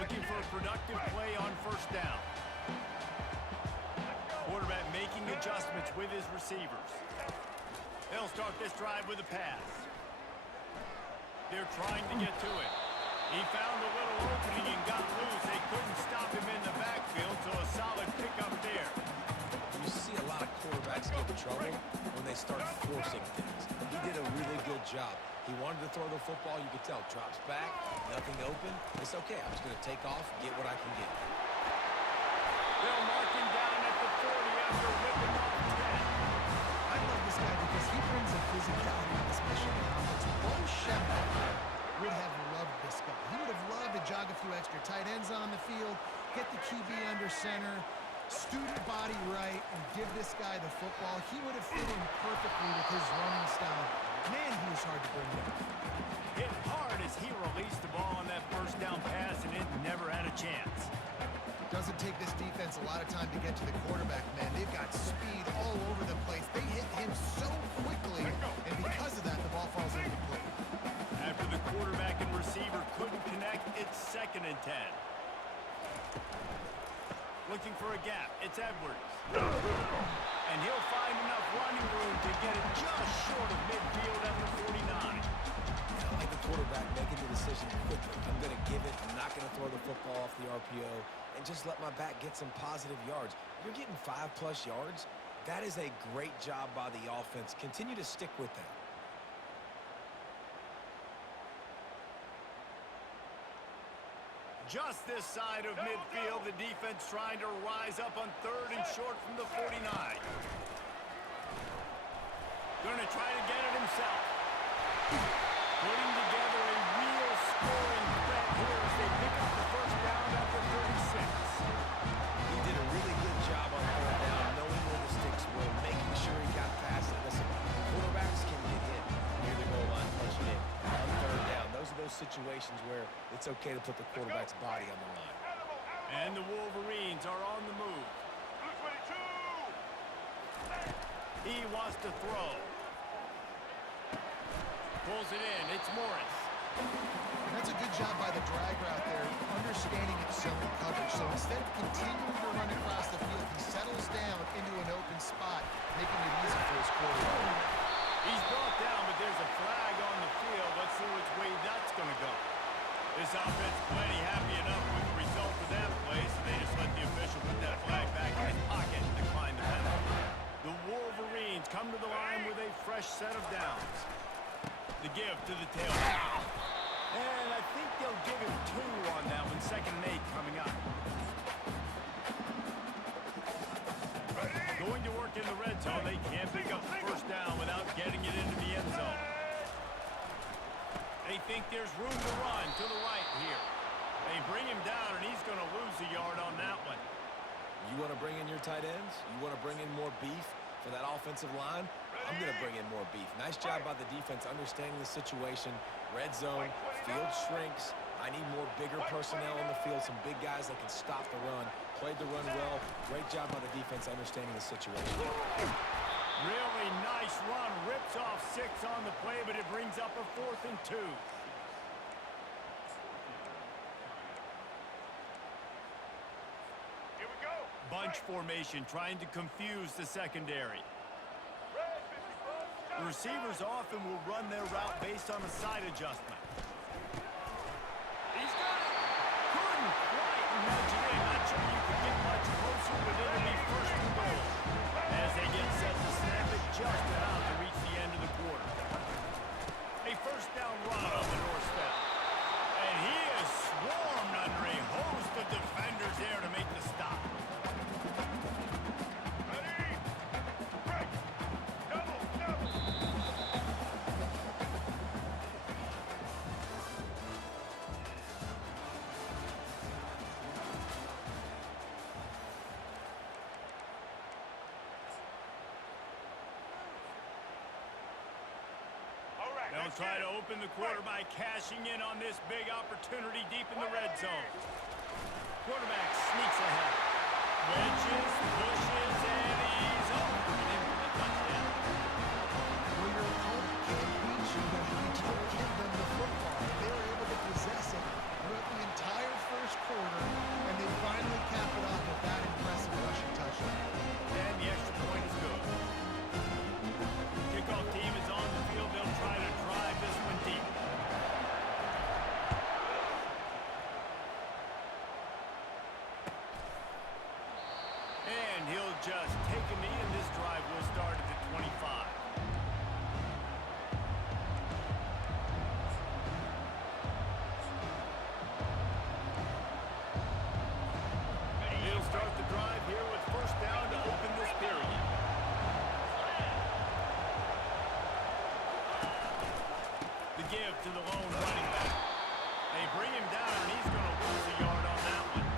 Looking for a productive play on first down. Quarterback making adjustments with his receivers. They'll start this drive with a pass. They're trying to get to it. He found a little opening and got loose. They couldn't stop him in the backfield, so a solid pickup there. You see a lot of quarterbacks get in trouble when they start forcing things. He did a really good job. He wanted to throw the football. You could tell. Drops back, nothing open. It's okay. I'm just going to take off, get what I can get. They'll mark him down at the 40 after ripping off 10. I love this guy because he brings a physicality on this Michigan offense. Bo Schembech would have loved this guy. He would have loved to jog a few extra tight ends on the field, get the QB under center, student body right, and give this guy the football. He would have fit in perfectly with his running style. Man, he was hard to bring down. Hit hard as he released the ball on that first down pass, and it never had a chance. Doesn't take this defense a lot of time to get to the quarterback, man. They've got speed all over the place. They hit him so quickly, and because of that, the ball falls incomplete. After the quarterback and receiver couldn't connect, it's 2nd and 10. Looking for a gap. It's Edwards. And he'll find enough running room to get it just short of midfield after 49. I like the quarterback making the decision quickly. I'm going to give it. I'm not going to throw the football off the RPO and just let my back get some positive yards. You're getting 5+ yards. That is a great job by the offense. Continue to stick with that. Just this side of midfield, the defense trying to rise up on 3rd and short from the 49. Going to try to get it himself. Putting together a real scoring threat here as they pick up the first down after 36. He did a really good job on 3rd down, knowing where the sticks were, making sure he got past it. Listen, quarterbacks can get hit near the goal line, punching in on 3rd down. Those are those situations where it's okay to put the quarterback's body on the line. And the Wolverines are on the move. He wants to throw. Pulls it in. It's Morris. That's a good job by the drag route there, understanding it's zone coverage. So instead of continuing to run across the field, he settles down into an open spot, making it easy for his quarterback. He's brought down, but there's a flag on the field. Let's see which way that's going to go. This offense plenty happy enough with the result of that play, so they just let the official put that flag back in his pocket and decline the penalty. The Wolverines come to the line with a fresh set of downs. The give to the tailback. And I think they'll give him 2 on that one. 2nd and 8 coming up. Going to work in the red zone. They can't pick up the first down without getting it into the end zone. They think there's room to run to the right here. They bring him down, and he's going to lose a yard on that one. You want to bring in your tight ends? You want to bring in more beef for that offensive line? I'm going to bring in more beef. Nice job by the defense understanding the situation. Red zone, field shrinks. I need more bigger personnel on the field, some big guys that can stop the run. Played the run well. Great job by the defense understanding the situation. Really nice run. Rips off 6 on the play, but it brings up a 4th and 2. Bunch formation, trying to confuse the secondary. The receivers often will run their route based on a side adjustment. He's got it. Couldn't quite nudge it in. Not sure you could get much closer, but it'll be 1st and goal. As they get set to snap it just about to reach the end of the quarter. A first down run on the doorstep. And he is swarmed under a host of defenders there to make the stop. They'll try to open the quarter by cashing in on this big opportunity deep in the red zone. Quarterback sneaks ahead. Wedges, pushes, and he's over and in for the touchdown. When your opponent can't beat you, you don't give them the football. They were able to possess it throughout the entire first quarter. He'll start the drive here with first down to open this period. The give to the lone running back. They bring him down, and he's going to lose a yard on that one.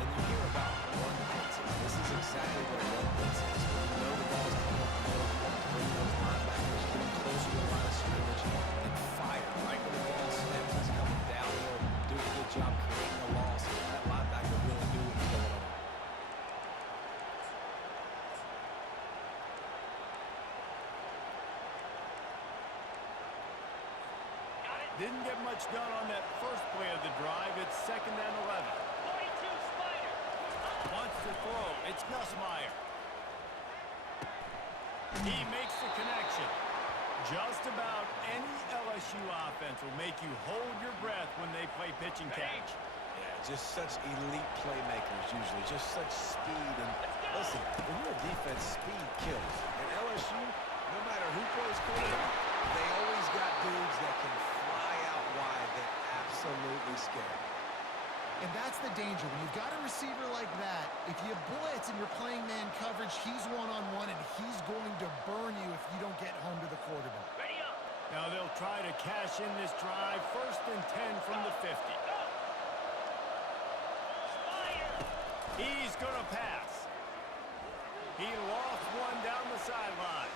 And you hear about run blitzes. This is exactly what a run blitz is. When you know the ball's coming up the middle, bring those linebackers, get them closer to the line of scrimmage, and fire right when the ball snaps. It's coming downhill. Do a good job creating a loss. That linebacker really knew what was going on. Didn't get much done on that first play of the drive. It's 2nd and 11. Wants to throw. It's Nussmeier. He makes the connection. Just about any LSU offense will make you hold your breath when they play pitch and catch. Yeah, just such elite playmakers usually. Just such speed. And listen, when you're a defense, speed kills. And LSU, no matter who plays quarterback, they always got dudes that can fly out wide that absolutely scare. And that's the danger. When you've got a receiver like that, if you blitz and you're playing man coverage, he's one-on-one, and he's going to burn you if you don't get home to the quarterback. Now they'll try to cash in this drive. 1st and 10 from the 50. He's going to pass. He lost one down the sideline.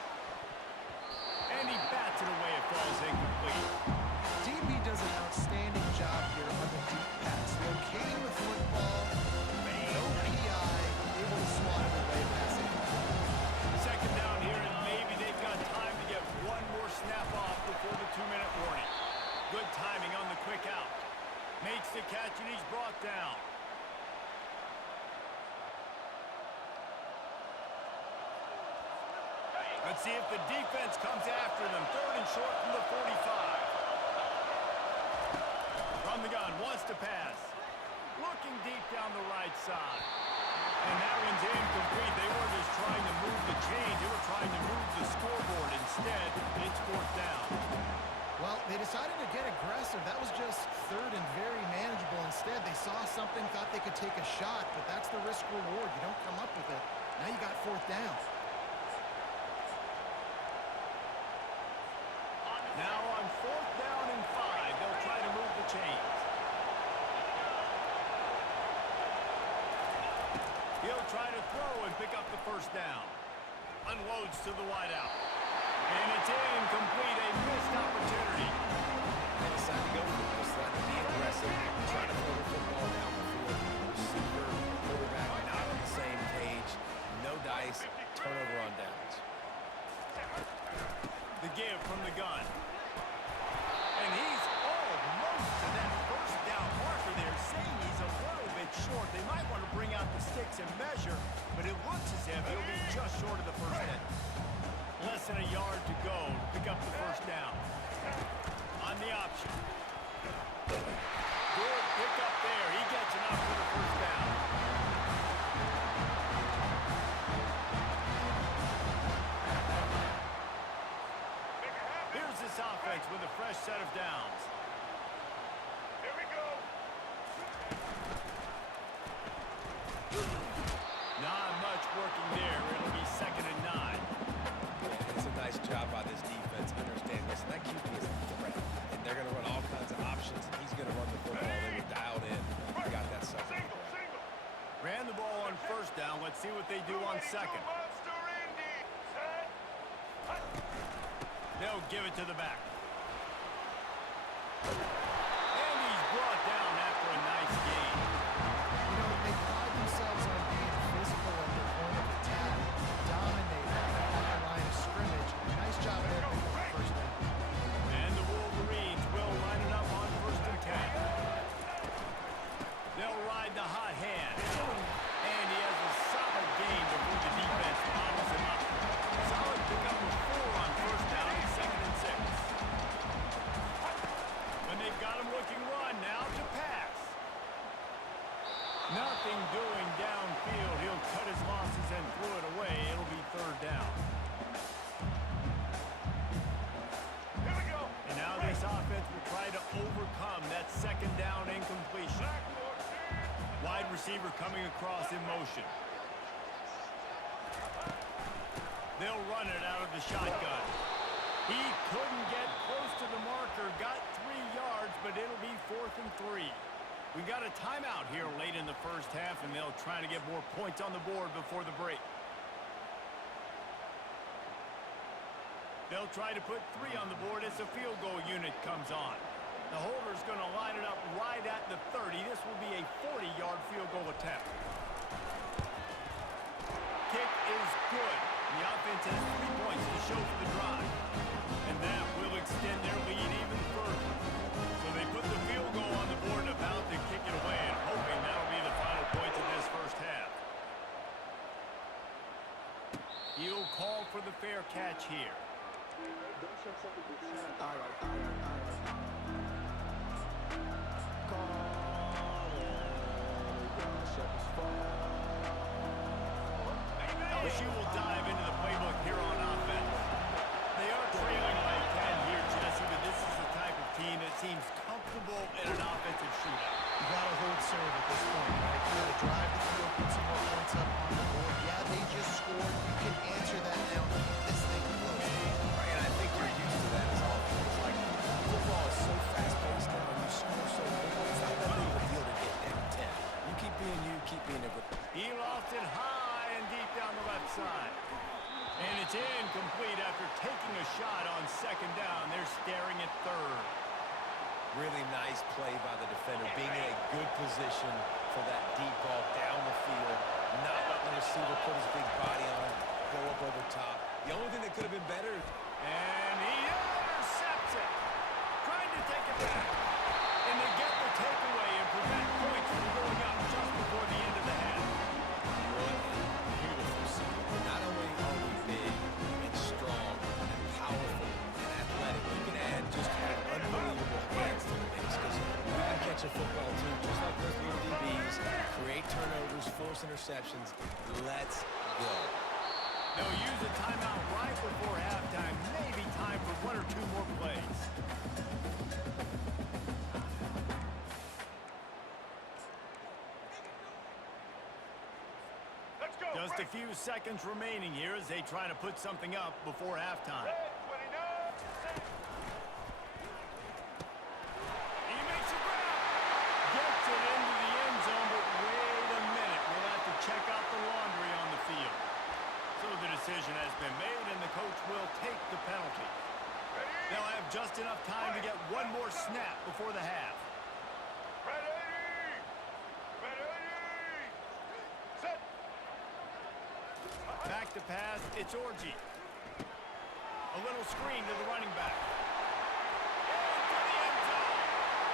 And he bats it away. It falls incomplete. DB does an outstanding job here on the deep pass. Locating the football, no PI, able to swat it away passing. 2nd down here, and maybe they've got time to get one more snap off before the 2-minute warning. Good timing on the quick out. Makes the catch, and he's brought down. Let's see if the defense comes after them. 3rd and short from the 45. From the gun, wants to pass. Looking deep down the right side. And that one's incomplete. They weren't just trying to move the chains. They were trying to move the scoreboard. Instead, it's 4th down. Well, they decided to get aggressive. That was just 3rd and very manageable. Instead, they saw something, thought they could take a shot, but that's the risk reward. You don't come up with it. Now you got 4th down. Now on 4th down and 5, they'll try to move the chains. He'll try to throw and pick up the 1st down. Unloads to the wideout. And it's incomplete, a missed opportunity. They decide to go for it. Decide to be aggressive. Try to throw the football down the field. Receiver, quarterback, not on the same page. No dice. Turnover on downs. The give from the gun. And he's almost to that 1st down marker there, saying he's a little bit short. They might want to bring out the sticks and measure, but it looks as if he'll be just short of the 1st hit. Less than a yard to go to pick up the 1st down. On the option. Good pick up there. He gets enough for the 1st down. Here's this offense with a fresh set of downs. Here we go. Not much working there. It'll be 2nd and 9. It's a nice job by this defense. Understand, listen, that QB is a threat. And they're going to run all kinds of options. He's going to run the football. They were dialed in. He got that sucker. Ran the ball on 1st down. Let's see what they do on 2nd. They'll give it to the back. And he's brought down after a nice gain. You know, they pride themselves on being physical at the point of attack, dominating at the line of scrimmage. Nice job there picking up the 1st down. And the Wolverines will line it up on 1st and 10. They'll ride the hot hand. And he has a solid gain before the defense bobbles him up. Solid pickup of 4 on 1st down and 2nd and 6. And they've got him looking run now to pass. Nothing doing downfield. He'll cut his losses and throw it away. It'll be 3rd down. Wide receiver coming across in motion. They'll run it out of the shotgun. He couldn't get close to the marker, got 3 yards, but it'll be 4th and 3. We got a timeout here late in the first half, and they'll try to get more points on the board before the break. They'll try to put 3 on the board as the field goal unit comes on. The holder's going to line it up right at the 30. This will be a 40-yard field goal attempt. Kick is good. The offense has 3 points to show for the drive. And that will extend their lead even further. So they put the field goal on the board and about to kick it away and hoping that'll be the final points of this first half. He'll call for the fair catch here. LSU will dive into the playbook here on offense. They are trailing by 10 here, Jesse, but this is the type of team that seems comfortable in an offensive shootout. You got to hold serve at this point, right? You got to drive the field, put some more points up on the board. Yeah, they just scored. You can answer that now and keep this thing close. Right, and I think you're used to that as offense. Like, football is so fast-paced now, and you score so quickly. It's not that big of a deal to get down 10. You keep being you, keep being a good. He lost it high and deep down the left side. And it's incomplete after taking a shot on 2nd down. They're staring at 3rd. Really nice play by the defender, being in a good position for that deep ball down the field, not letting the receiver put his big body on it, go up over top. The only thing that could have been better. And he intercepts it. Trying to take it back. And they get the takeaway and prevent points from going up just before the end of the half. What a beautiful scene. Not only are we big and strong and powerful and athletic, you can add just unbelievable hands to the mix because we can catch a football team just like those little DBs, create turnovers, force interceptions. Let's go. They'll use a timeout right before halftime. Maybe time for 1 or 2 more plays. Just a few seconds remaining here as they try to put something up before halftime. He makes a grab. Gets it into the end zone, but wait a minute. We'll have to check out the laundry on the field. So the decision has been made, and the coach will take the penalty. They'll have just enough time to get 1 more snap before the half. Back to pass, it's Orji. A little screen to the running back. Into the end zone.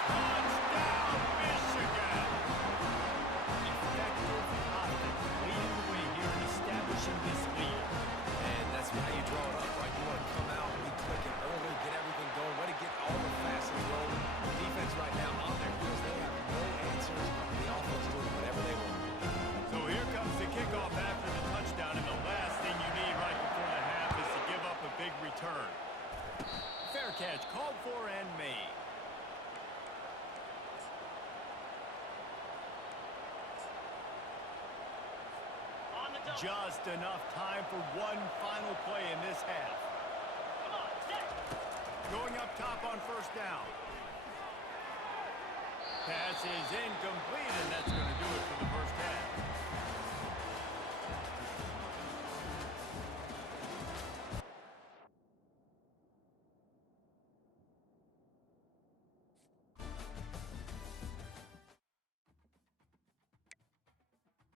Touchdown, Michigan! Effective offense, leading the way here and establishing this lead. And that's how you draw it up, right? You want to come out, be clicking early, get everything going, ready to get all the facets rolling. The defense right now on their heels, they have no answers. The offense doing whatever they want. So here comes the kickoff after the touchdown, and the last thing you need right before the half is to give up a big return. Fair catch called for and made. Just enough time for 1 final play in this half. Going up top on 1st down. Pass is incomplete, and that's going to do it for the first half.